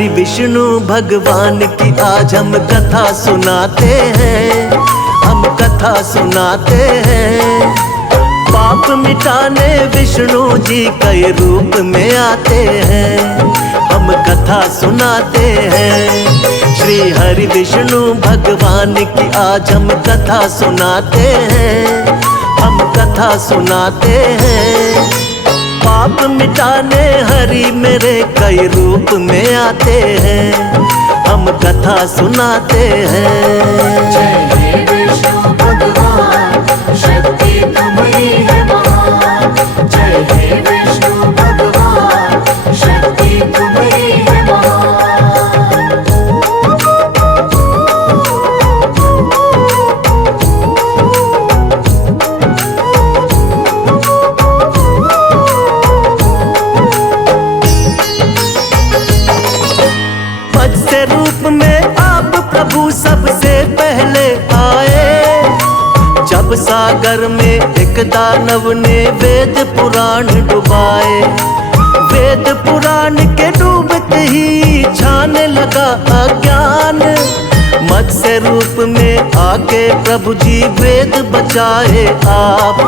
हरि विष्णु भगवान की आज हम कथा सुनाते हैं, हम कथा सुनाते हैं। पाप मिटाने विष्णु जी कई रूप में आते हैं, हम कथा सुनाते हैं। श्री हरि विष्णु भगवान की आज हम कथा सुनाते हैं, हम कथा सुनाते हैं। पाप मिटाने हरि मेरे कई रूप में आते हैं, हम कथा सुनाते हैं। जय हे विष्णु भगवान, शक्ति तुम्हारी है महान। जय हे विष्णु भगवान, शक्ति तुम्हारी है महान। मत्स्य रूप में आप प्रभु सबसे पहले आए, जब सागर में एक दानव ने वेद पुराण डुबाए। वेद पुराण के डूबते ही छाने लगा अज्ञान, मत्स्य रूप में आके प्रभु जी वेद बचाए आप।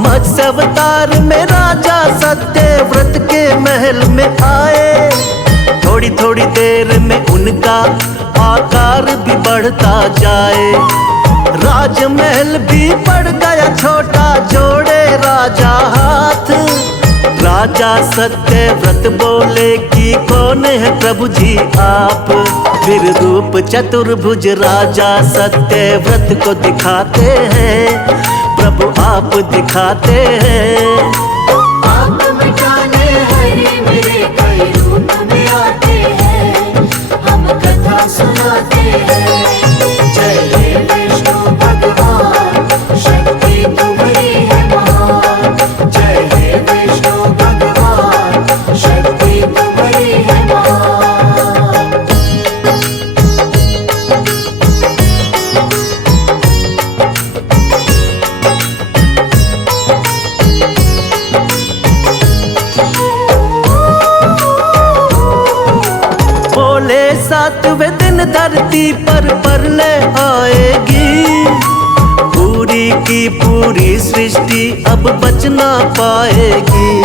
मत्स्य अवतार में राजा सत्यव्रत के महल में आए, थोड़ी थोड़ी देर में उनका आकार भी बढ़ता जाए। राजमहल भी पड़ गया छोटा, जोड़े राजा हाथ। राजा सत्यव्रत बोले कि कौन है प्रभु जी आप। फिर रूप चतुर्भुज राजा सत्यव्रत को दिखाते हैं, प्रभु आप दिखाते हैं। पाप मिटाने हरि मेरे कई रूप में आते हैं, हम कथा सुनाते हैं। जय हे विष्णु भगवान, शक्ति तुम्हारी है महान। जय हे विष्णु भगवान, शक्ति तुम्हारी है महान। बोले सातवें दिन धरती पर प्रलय आएगी, पूरी की पूरी सृष्टि अब बच ना पाएगी।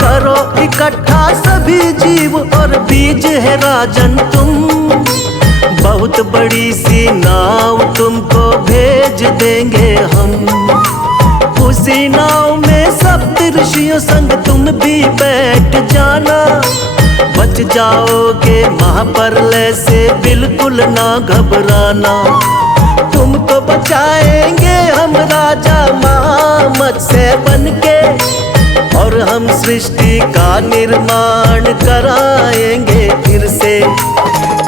करो इकट्ठा सभी जीव और बीज है राजन तुम, बहुत बड़ी सी नाव तुमको भेज देंगे हम। उसी नाव में सप्त ऋषियों संग तुम भी बैठ जाना, बच जाओगे महाप्रलय से बिल्कुल ना घबराना। तुमको बचाएंगे हम राजा महामत्स्य बनके, और हम सृष्टि का निर्माण कराएंगे फिर से।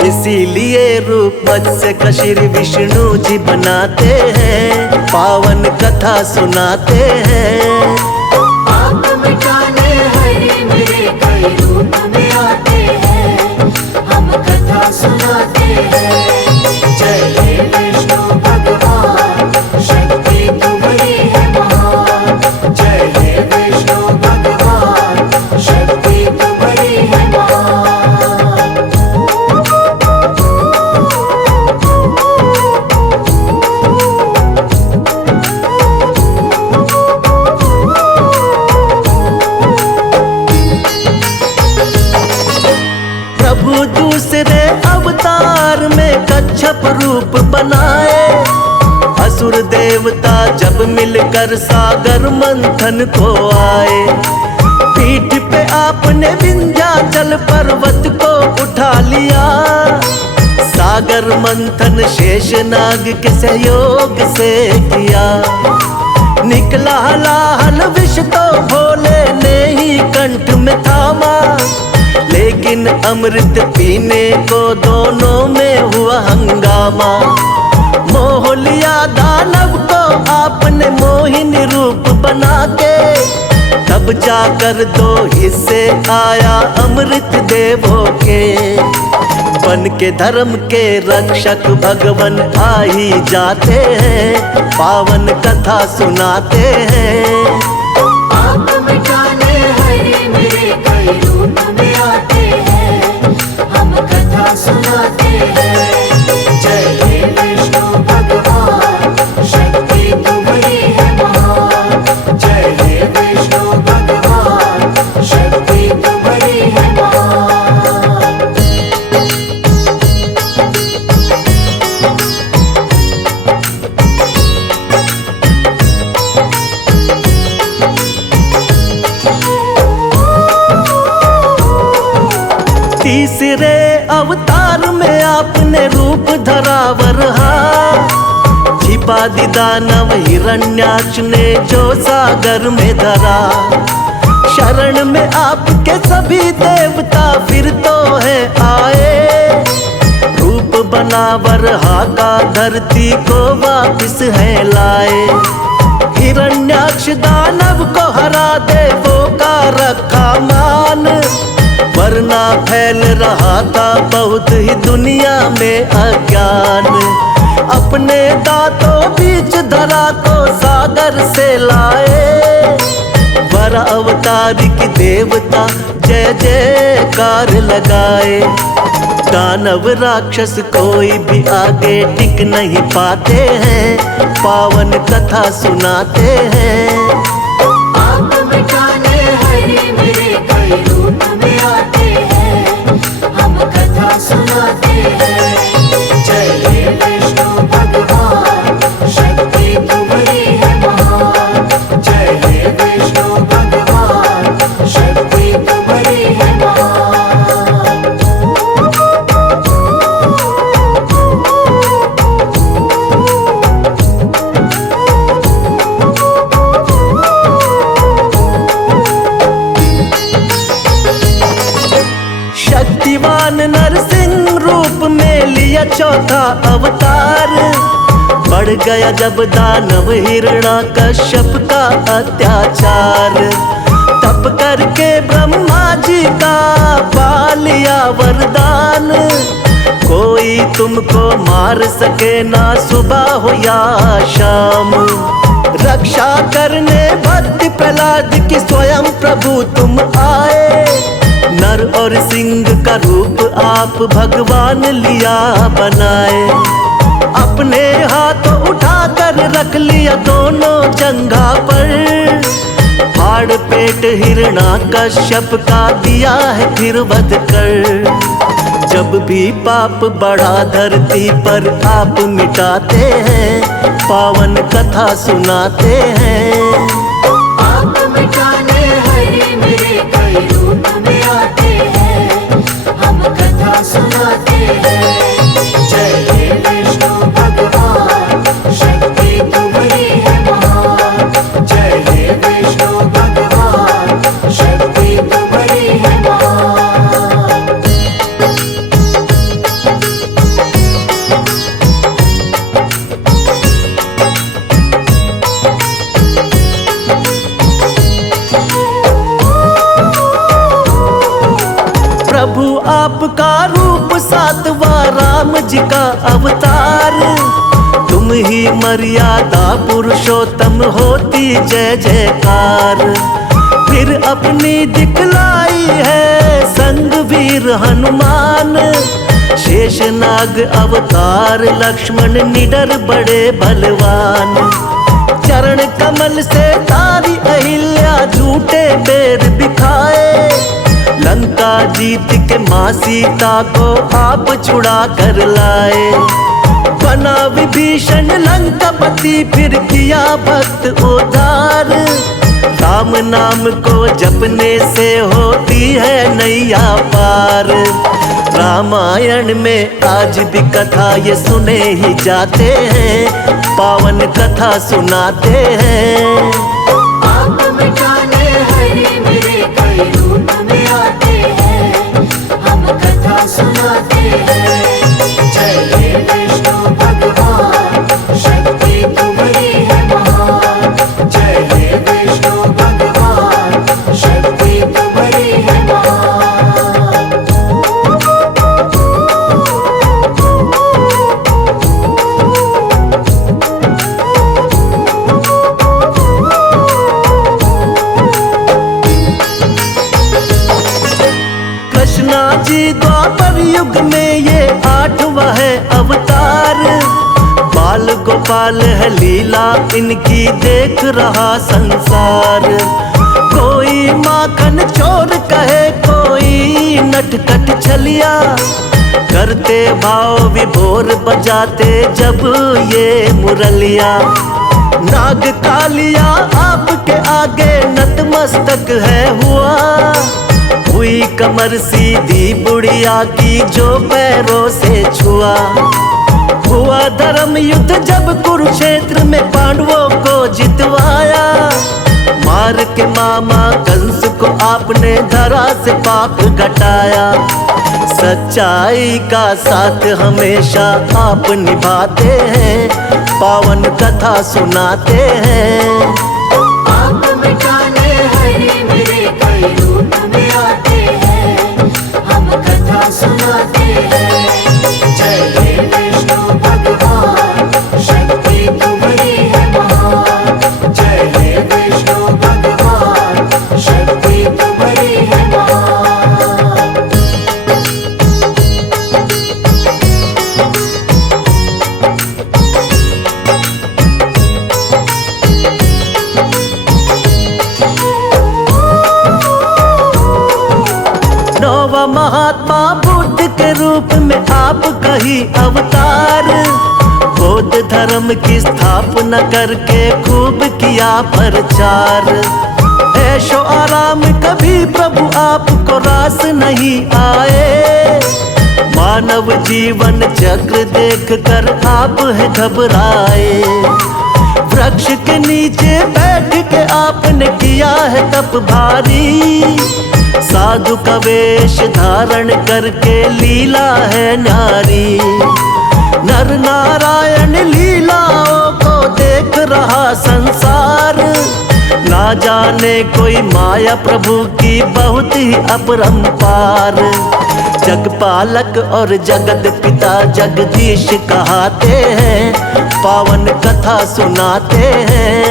इसीलिए रूप मत्स्य का श्री विष्णु जी बनाते हैं, पावन कथा सुनाते हैं। पाप मिटाने हरि मेरे कई रूप में आते हैं, हम कथा सुनाते हैं। जय हे विष्णु भगवान, शक्ति तुम्हारी है महान। जय हे विष्णु भगवान, शक्ति तुम्हारी है महान। प्रभु दूसरे अवतार में कच्छप रूप बनाए, असुर देवता जब मिलकर सागर मंथन को आए। पीठ पे आपने विंध्याचल पर्वत को उठा लिया, सागर मंथन शेषनाग के सहयोग से किया। निकला हलाहल विष तो भोले ने ही कंठ में थामा, लेकिन अमृत पीने को दोनों में हुआ हंगामा। मोह लिया दानव को आपने मोहिनी रूप बना के, तब जाकर दो हिस्से आया अमृत देवों के। बन के धर्म के रक्षक भगवन आ ही जाते हैं, पावन कथा सुनाते हैं। पाप मिटाने हरि मेरे कई रूप में आते हैं, तीसरे अवतार में आपने रूप धरा वरहा, छिपा दी दानव हिरण्याक्ष ने जो सागर में धरा। शरण में आपके सभी देवता फिर तो है आए, रूप बना वरहा का धरती को वापिस है लाए। हिरण्याक्ष दानव को हरा देवों का रखा मान, वरना फैल रहा था बहुत ही दुनिया में अज्ञान। अपने दांतों बीच धरा को सागर से लाए, वर अवतार की देवता जय जयकार लगाए। दानव राक्षस कोई भी आगे टिक नहीं पाते हैं, पावन कथा सुनाते हैं। आप मिटाने हरे मेरे कई रूप में आते हैं, हम कथा सुनाते हैं। जय हे विष्णु भगवान, शक्ति तुम्हारी है महान। जय हे विष्णु भगवान, शक्ति तुम्हारी है महान। शक्तिवान नरसिंह रूप में लिया चौथा अवतार, बढ़ गया जब दानव हिरण्याकश्यप का अत्याचार। तप करके ब्रह्मा जी का पा लिया वरदान, कोई तुमको मार सके ना सुबह हो या शाम। रक्षा करने भक्ति प्रहलाद की स्वयं प्रभु तुम आए, नर और सिंह का रूप आप भगवान लिया बनाए। अपने हाथों उठाकर रख लिया दोनों जंघा पर, फाड़ पेट हिरण्याकश्यप का दिया है फिर वध कर। जब भी पाप बढ़ा धरती पर आप मिटाते हैं, पावन कथा सुनाते हैं। आप मिटाने हरे मेरे कई रूप में आते हैं, हम कथा सुनाते हैं। जय हे विष्णु भगवान, शक्ति तुम्हारी है महान। जय हे विष्णु भगवान, शक्ति तुम्हारी है महान। प्रभु आपका रूप सातवां राम जी का अवतार, तुम ही मर्यादा पुरुषोत्तम होती जय जयकार। फिर अपनी दिखलाई है संग वीर हनुमान, शेषनाग अवतार लक्ष्मण निडर बड़े बलवान। चरण कमल से तारी अहिल्या झूठे बेर बिखाए, लंका जीत के माँ सीता को आप छुड़ा कर लाए। बना विभीषण लंकापति फिर किया भक्त उद्धार, राम नाम को जपने से होती है नैया पार। रामायण में आज भी कथा ये सुने ही जाते हैं, पावन कथा सुनाते हैं। आप मिटाने हरे मेरे कई रूप में आते हैं, हम कथा सुनाते हैं। जय हे विष्णु भगवान, शक्ति तुम्हारी है महान। जय हे विष्णु भगवान, शक्ति तुम्हारी है महान। कृष्णा जी द्वापर युग में ये 8वां है अवतार, बाल गोपाल है लीला इनकी देख रहा संसार। कोई माखन चोर कहे कोई नटखट छलिया, करते भाव विभोर बजाते जब ये मुरलिया। नाग कालिया आपके आगे नतमस्तक है हुआ, हुई हुई कमर सीधी बुढ़िया की जो पैरों से छुआ। हुआ धर्म युद्ध जब कुरुक्षेत्र में पांडवों को जितवाया। मार के मामा कंस को आपने धरा से पाप घटाया। सच्चाई का साथ हमेशा आप निभाते हैं, पावन कथा सुनाते हैं। आप मिटाने हरि मेरे कई रूप में आते हैं, हम कथा सुनाते हैं। जय हे विष्णु भगवान, शक्ति तुम्हारी है महान। जय हे विष्णु भगवान, शक्ति तुम्हारी है महान। नौवा महात्मा बुद्ध के रूप में आप कही अवतार। बौद्ध धर्म की स्थापना करके खूब किया प्रचार। ऐशो आराम कभी प्रभु आपको रास नहीं आए। मानव जीवन चक्र देख कर आप है घबराए। वृक्ष के नीचे बैठ के आपने किया है तप भारी। साधु का वेश धारण करके लीला है न्यारी। नर नारायण लीलाओं को देख रहा संसार। ना जाने कोई माया प्रभु की बहुत ही अपरंपार। जगपालक और जगत पिता जगदीश कहाते हैं, पावन कथा सुनाते हैं।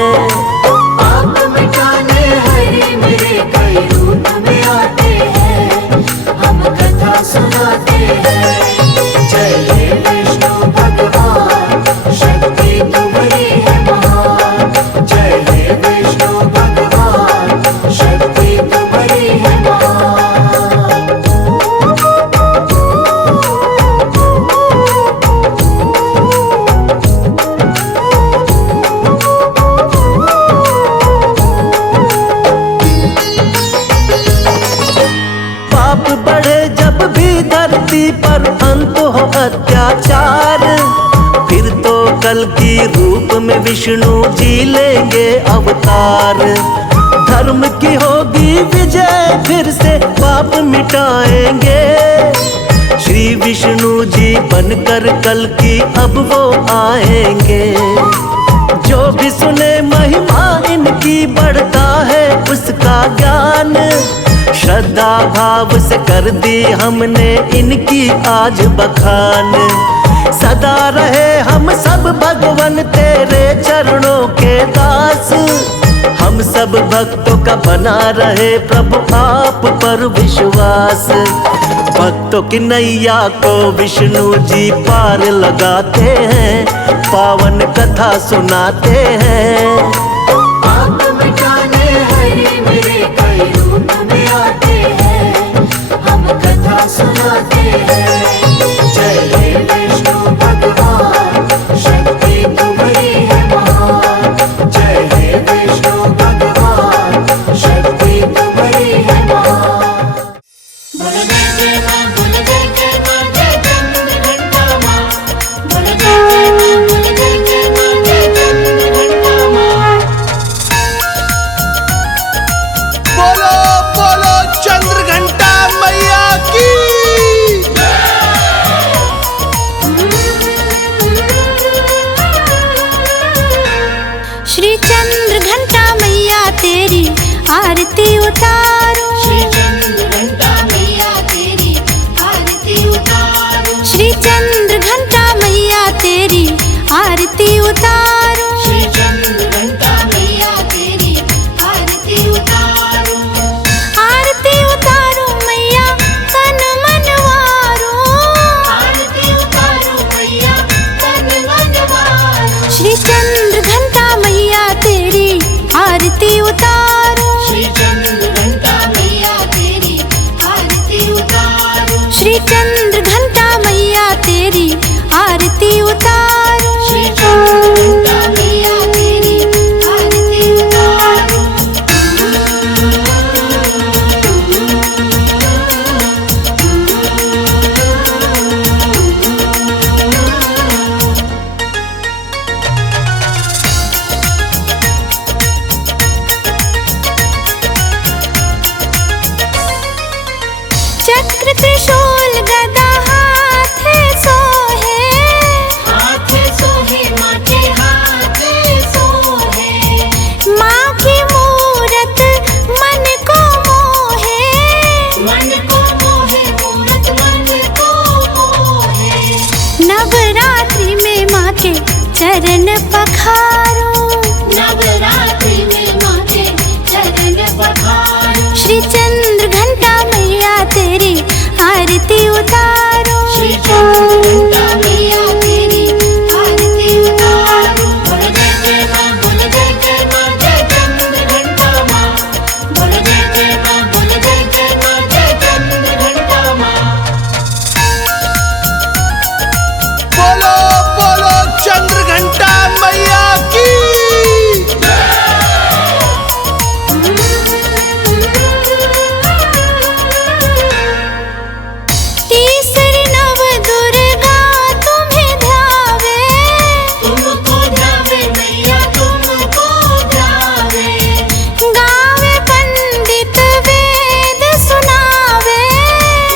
आप मिटाने हरि मेरे कई रूप में आते हैं, हम कथा सुनाते हैं। जय हे विष्णु भगवान, शक्ति तुम्हारी है महान। जय हे विष्णु भगवान, शक्ति तुम्हारी है महान। पाप बढ़े जब भी धरती पर अंत हो अत्याचार। फिर तो कल की रूप में विष्णु जी लेंगे अवतार। धर्म की होगी विजय, फिर से पाप मिटाएंगे। श्री विष्णु जी बनकर कल की अब वो आएंगे। जो भी सुने महिमा इनकी बढ़ता है उसका ज्ञान। श्रद्धा भाव से कर दी हमने इनकी आज बखान। सदा रहे हम सब भगवन तेरे चरणों के दास। हम सब भक्तों का बना रहे प्रभु आप पर विश्वास। भक्तों की नैया को विष्णु जी पार लगाते हैं, पावन कथा सुनाते हैं। आप मिटाने हरि मेरे कई रूप में आते हैं, हम कथा सुनाते हैं। जय हे विष्णु भगवान, शक्ति तुम्हारी है महान। जय हे विष्णु भगवान, शक्ति तुम्हारी है महान। बोलो जय जय मां, बोलो जय जय मां, जय चंद्र घंटा मां। बोलो जय जय मां, बोलो जय जय मां, जय चंद्र घंटा मां। बोलो बोलो चंद्र घंटा मैया की। श्री चंद्र घंटा मैया तेरी आरती उतारो। श्री चंद्र घंटा मैया तेरी चक्र त्रिशूल गदा हाथे सोहे, हाथे सोहे माँ के हाथे सोहे, माँ की मूरत मन को मोहे, मन को मोहे मूरत मन को मोहे। नवरात्रि में माँ के चरण पखारो, नवरात्रि में माँ के चरण पखारो, श्री चंद्र घंटा मैया तेरी आरती उतारो, श्री चंद्र घंटा मैया तेरी आरती उतारो। बोल जय जय माँ, बोल जय जय माँ, जय चंद्र घंटा माँ। बोल जय जय माँ, बोल जय जय माँ, जय चंद्र घंटा माँ। बोलो बोलो चंद्र घंटा मैया की। तीसरी नव दुर्गा तुम्हें ध्यावे, तुमको ध्यावे मैया तुमको ध्यावे, गावे पंडित वेद सुनावे,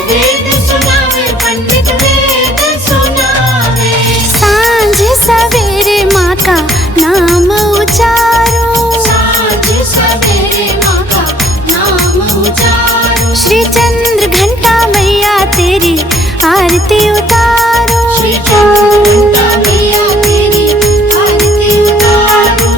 वेद सुनावे पंडित वेद सुनावे। सांझ सवेरे माँ का नाम उचारो, साँझ सवेरे माँ का नाम उचारो, श्री चंद्र घंटा मैया तेरी आरती उतारो, श्री चंद्र घंटा मैया तेरी आरती उतारो।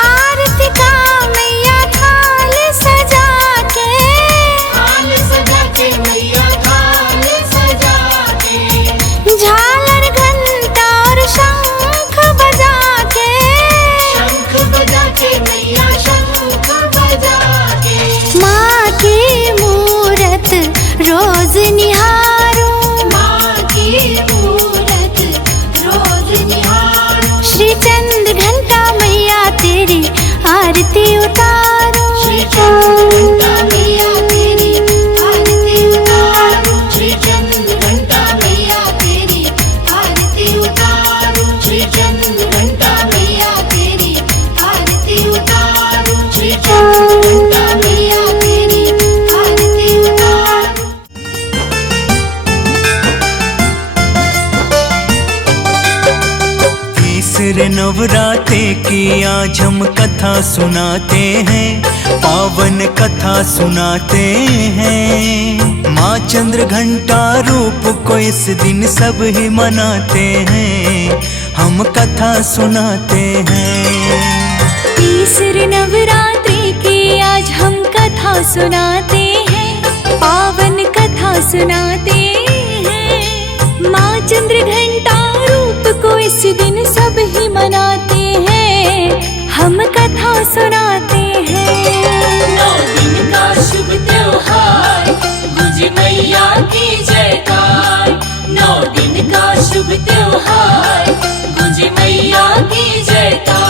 आरती का मैया थाल सजा के, थाल सजा के मैया थाल सजा के, झालर घंटा और शंख बजा के, शंख बजा के मैया शंख बजा के। माँ की मूरत रोज निहारो, माँ की मूरत रोज निहारो, श्री चंद्र घंटा मैया तेरी आरती उतारो, श्री चंद्र घंटा मैया तेरी आरती उतारो, श्री चंद्र घंटा मैया तेरी आरती उतारो, श्री चंद्र घंटा मैया तेरी आरती उतारो, श्री चंद्र घंटा मैया तेरी आरती उतारो। तीसरे नवरात्रे की आज हम कथा सुनाते हैं, पावन कथा सुनाते हैं। माँ चंद्र घंटा रूप को इस दिन सब ही मनाते हैं, हम कथा सुनाते हैं। तीसरे नवरात्रि की आज हम कथा सुनाते हैं, पावन कथा सुनाते हैं। माँ चंद्र घंटा रूप को इस दिन सब ही मनाते हैं, हम कथा सुनाते हैं। 9 दिन का शुभ त्योहार, गुंजे मैया की जयकार। 9 दिन का शुभ त्योहार, गुंजे मैया की जयकार।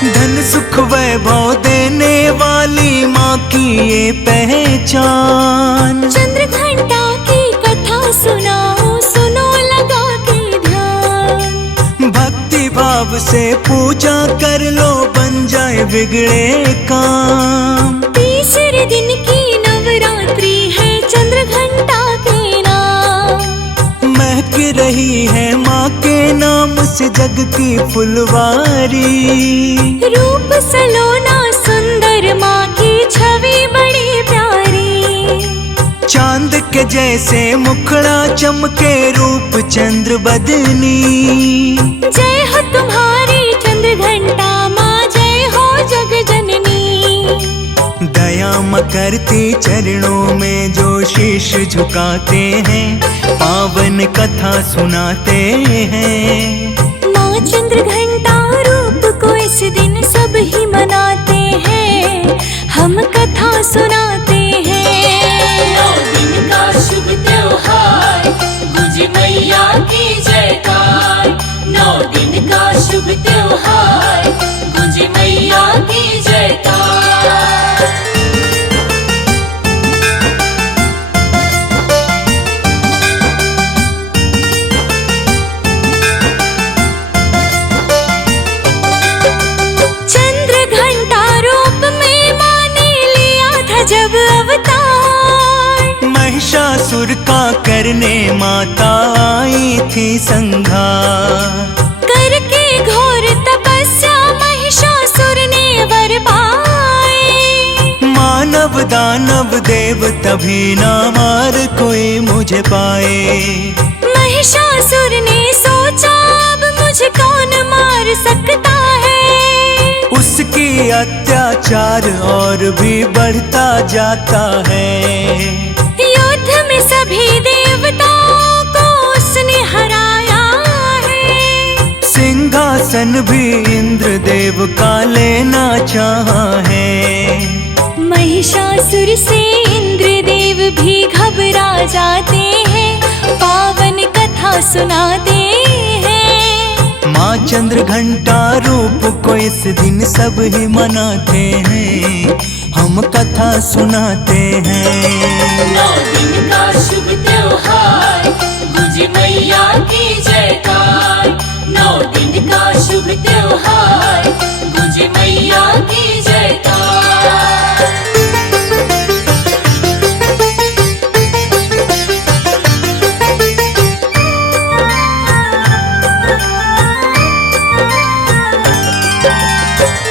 धन सुख वैभव देने वाली माँ की ये पहचान, चंद्र घंटा की कथा सुनाओ, सुनो लगा के ध्यान। भक्ति भाव से पूजा कर लो, बन जाए बिगड़े काम। तीसरे दिन की नवरात्रि है, चंद्र घंटा के नाम। महक रही है माँ के नाम से जग की फुलवारी। रूप सलोना सुंदर माँ की छवि बड़ी प्यारी। चांद के जैसे मुखड़ा चमके, रूप चंद्र बदनी। जय हो तुम्हारी चंद्र घंटा माँ, जय हो जग जननी। दया करती चरणों में जो शीश झुकाते हैं, पावन कथा सुनाते हैं। माँ चंद्र घंटा रूप को इस दिन सब ही मनाते हैं, हम कथा सुनाते हैं। मैया की जयकार। 9 दिन का शुभ त्योहार, गूंजे मैया की जयकार। चंद्र घंटा रूप में माँ ने लिया था जब अवतार, महिषासुर का करने माता आई थी संघार। करके घोर तपस्या महिषासुर ने वर पाए। मानव दानव देव तभी ना मार कोई मुझे पाए। महिषासुर ने सोचा अब मुझे कौन मार सकता है। उसकी अत्याचार और भी बढ़ता जाता है। युद्ध में सभी देवताओं को उसने हराया है। सिंहासन भी इंद्रदेव का लेना चाहा है। महिषासुर से इंद्रदेव भी घबरा जाते हैं, पावन कथा सुनाते हैं। माँ चंद्र घंटा रूप को इस दिन सब ही मनाते हैं, हम कथा सुनाते हैं। 9 दिन का शुभ त्योहार, गूंजे मैया की जयकार। 9 दिन का शुभ त्योहार, गूंजे मैया की जयकार।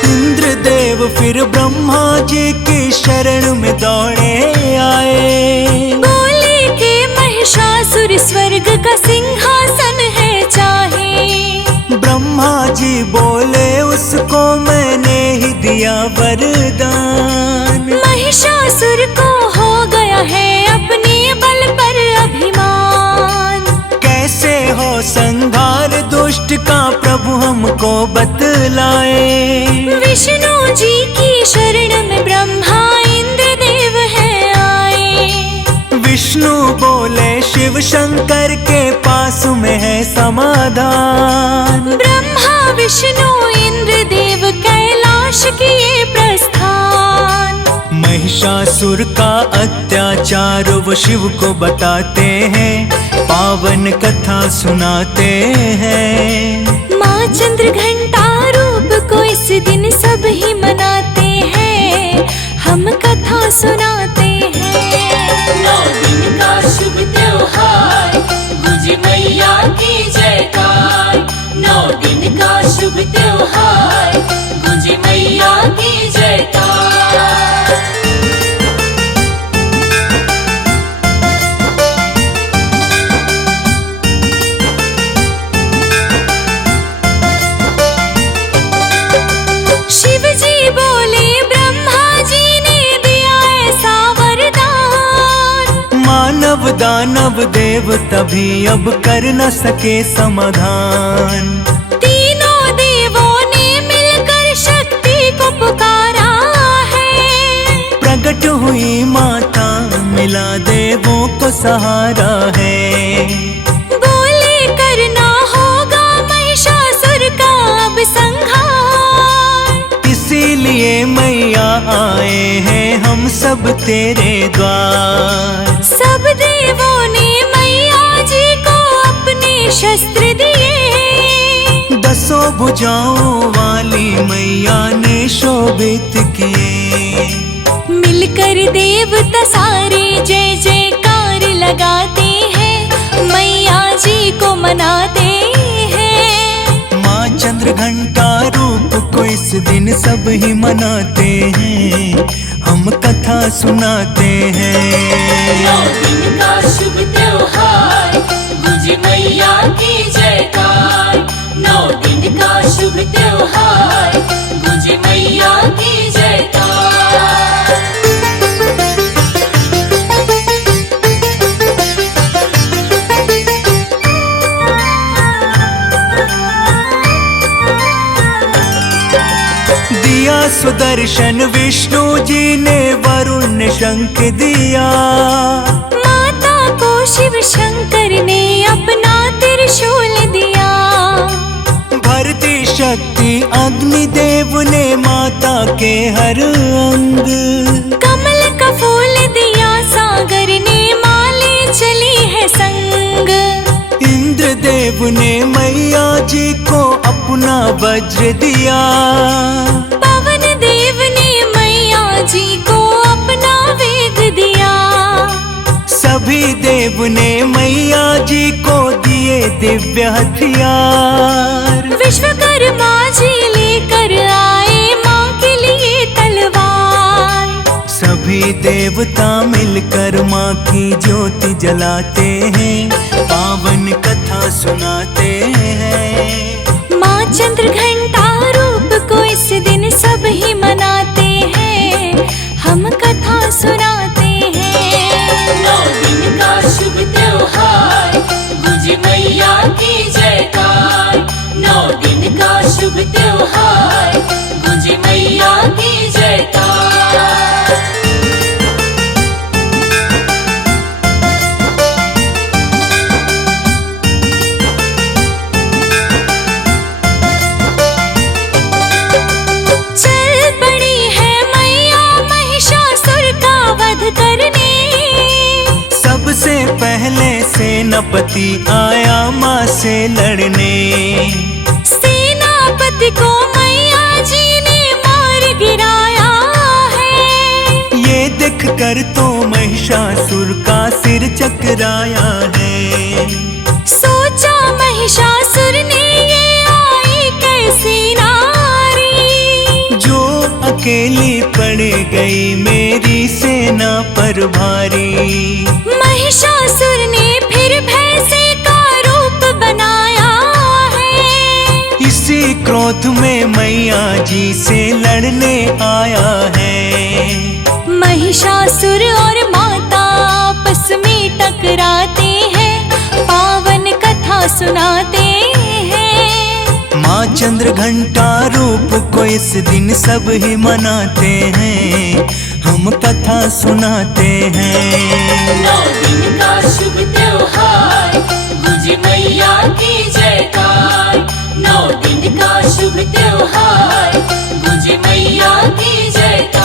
इंद्रदेव फिर ब्रह्मा जी की शरण में दौड़े आए। बोले के महिषासुर स्वर्ग का सिंहासन है चाहे। ब्रह्मा जी बोले उसको मैंने ही दिया वरदान। महिषासुर को हो गया है अपने बल पर अभिमान। कैसे हो संहार दुष्ट का प्रभु हमको बतलाए। विष्णु जी की शरण में ब्रह्मा इंद्रदेव है आए। विष्णु बोले शिव शंकर के पास में है समाधान। ब्रह्मा विष्णु इंद्रदेव कैलाश किए प्रस्थान। महिषासुर का अत्याचार वो शिव को बताते हैं, पावन कथा सुनाते हैं। माँ चंद्र घंटा रूप को इस दिन सब ही मनाते हैं, हम कथा सुनाते हैं। 9 दिन का शुभ त्योहार, गूंजे मैया की जयकार। 9 दिन का शुभ त्योहार, गूंजे मैया की जयकार। शिव जी बोले ब्रह्मा जी ने दिया ऐसा वरदान। मानव दानव देव तभी अब कर न सके समाधान। तीनों देवों ने मिलकर शक्ति को पुकारा है। प्रकट हुई माता मिला देवों को सहारा है। बोले करना होगा महिषासुर का अब संहार। इसीलिए मैया आए हैं हम सब तेरे द्वार। सब देवों ने मैया जी को अपने शस्त्र दिए। 10 भुजाओं वाली मैया ने शोभित किए। मिलकर देवता सारे जय जयकार लगाते हैं, मैया जी को मनाते हैं। माँ चंद्र घंटा रूप को इस दिन सब ही मनाते हैं, हम कथा सुनाते हैं। 9 दिन का शुभ त्योहार, गूंजे मैया की जयकार। 9 दिन का शुभ त्योहार, गूंजे मैया की जयकार। दिया सुदर्शन विष्णु जी ने, वरुण ने शंख दिया। माता को शिव शंकर ने अपना त्रिशूल दिया। भरती शक्ति अग्निदेव ने माता के हर अंग। कमल का फूल दिया सागर ने, माले चली है संग। इंद्रदेव ने मैया जी को अपना वज्र दिया। पवन देव ने मैया जी को अपना वेग दिया। सभी देव ने मैया जी को दिए दिव्य हथियार। विश्वकर्मा जी लेकर आए माँ के लिए तलवार। सभी देवता मिलकर माँ की ज्योति जलाते हैं, पावन कथा सुनाते हैं। माँ चंद्र घंटा रूप को इस दिन सब ही मनाते हैं, हम कथा सुनाते हैं। 9 दिन का शुभ त्योहार, गुंजे मैया की जयकार। 9 दिन का शुभ त्योहार, गुंजे मैया की जयकार। चल पड़ी है मैया महिषासुर का वध करने। सबसे पहले सेनापति आया माँ से लड़ने। सेनापति को मैया जी ने मार गिराया है। ये देख कर तो महिषासुर का सिर चकराया है। सोचा महिषासुर ने ये आई कैसी नारी, जो अकेली पड़ गई मेरी सेना पर भारी। महिषासुर ने फिर भैंसे का रूप बनाया है। इसी क्रोध में मैया जी से लड़ने आया है। महिषासुर और माता आपस में टकराते हैं, पावन कथा सुनाते हैं। माँ चंद्र घंटा रूप को इस दिन सब ही मनाते हैं, हम कथा सुनाते हैं। 9 दिन का शुभ त्योहार, गुंजे मैया की जयकार। 9 दिन का शुभ त्योहार, गुंजे मैया की जयकार।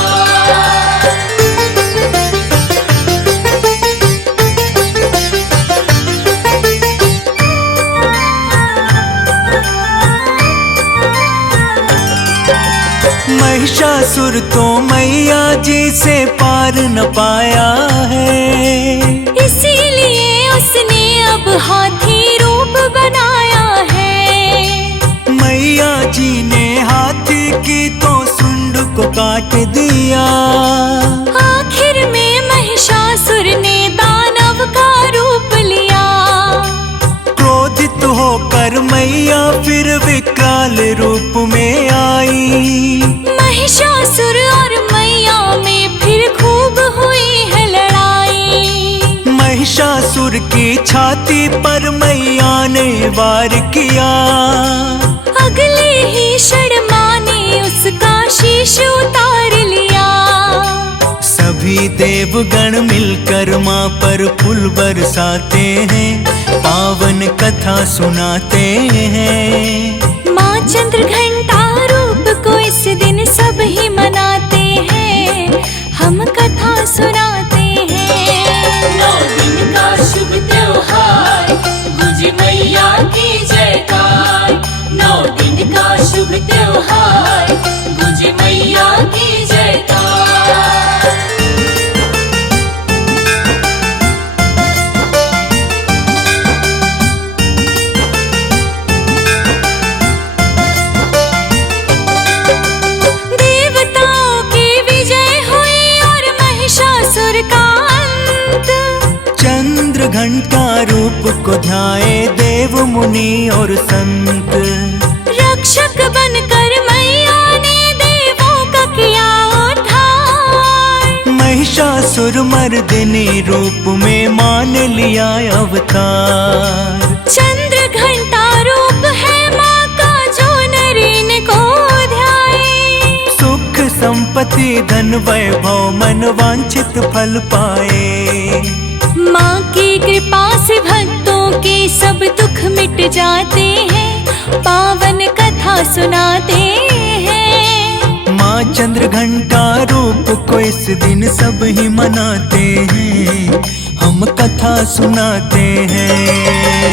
महिषासुर तो मैया जी से पार न पाया है। इसीलिए उसने अब हाथी रूप बनाया है। मैया जी ने हाथी की तो सुंड को काट दिया। आखिर में महिषासुर ने दानव का रूप लिया। क्रोधित होकर मैया फिर विकराल रूप में आई। महिषासुर और मैया में फिर खूब हुई है लड़ाई। महिषासुर की छाती पर मैया ने वार किया। अगले ही क्षण माँ ने उसका शीश उतार लिया। सभी देवगण मिलकर माँ पर फूल बरसाते हैं, पावन कथा सुनाते हैं। माँ चंद्र घंटा रूप को इस दिन सब ही मनाते हैं, हम कथा सुनाते हैं। 9 दिन का शुभ त्योहार, गुंजे मैया की जयकार। 9 दिन का शुभ त्योहार, गुंजे मैया की जयकार। देवताओं की विजय हुई और महिषासुर का अंत। चंद्र घंटा रूप को ध्याए देव मुनि और संत। रक्षक बनकर मैया ने देवों का किया उद्धार। महिषासुर मर्दिनी रूप में मान लिया अवतार। चंद्र घंटा रूप है माँ का जो नरेन को ध्याए। सुख संपत्ति धन वैभव मन वांछित फल पाए। माँ की कृपा से भक्तों के सब दुख मिट जाते हैं, पावन कथा सुनाते हैं। माँ चंद्र घंटा रूप को इस दिन सब ही मनाते हैं, हम कथा सुनाते हैं।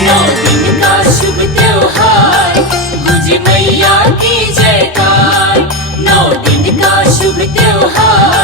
9 दिन का शुभ त्योहार, गुंजे मैया की जयकार। 9 दिन का शुभ त्योहार,